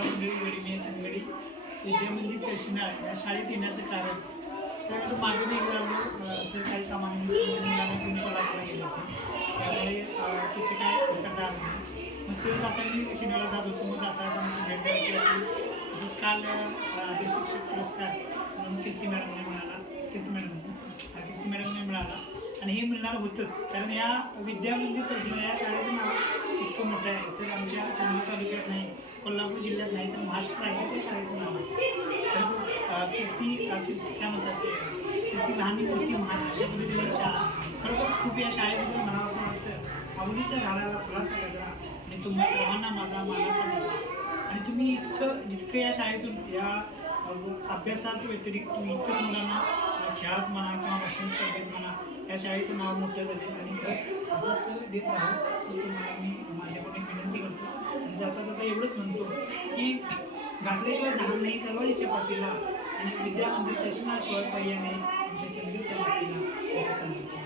मित्रमंडळी गडी चंदगडी विद्यामंदिर तहसीलदार या शाळेत येण्याचं कारण तर मागे एकदा आलो सरकारी कामानिमित्त मुलांना घेऊन कोल्हापूरला गेले होते त्यामुळे तिथे काय करता आलं नाही मग सहज आता मी शिनाळा जात होतो मग जाता आता मी भेट द्यायची होती तसंच काल आदर्श शिक्षक पुरस्कार म्हणून कीर्ती मॅडमने मिळाला आणि हे मिळणार होतंच कारण या विद्यामंदिर तहसील या शाळेचं नाव इतकं मोठं आहे तर आमच्या चंद्रपूर तालुक्यात नाही कोल्हापूर जिल्ह्यात नाही तर महाराष्ट्र राज्यात त्या शाळेचं नाव आहे कीर्ती काय म्हणतात ते कीर्ती लहान कीर्ती महान अशा पद्धतीने शाळा खरोखर खूप या शाळेबद्दल म्हणावं असं वाटतं आवडीच्या झाडाला फुलाचा गजरा आणि तुम्हा सर्वांना माझा मानाचा मुलगा आणि तुम्ही जितकं या शाळेतून या अभ्यासात व्यतिरिक्त इतर मुलांना खेळात म्हणा किंवा भाषण स्पर्धेत म्हणा या शाळेचं नाव मोठं झाले आणि असंच देत राहू तुम्हाला मी माझ्याकडून विनंती करतो आणि जाता जाता एवढंच म्हणतो की घातल्याशिवाय धान नाही तलवारीच्या पाठीला आणि विद्यामंदिर तहसीलशिवाय पर्याय नाही आमच्या चंद्रच्या पाठीला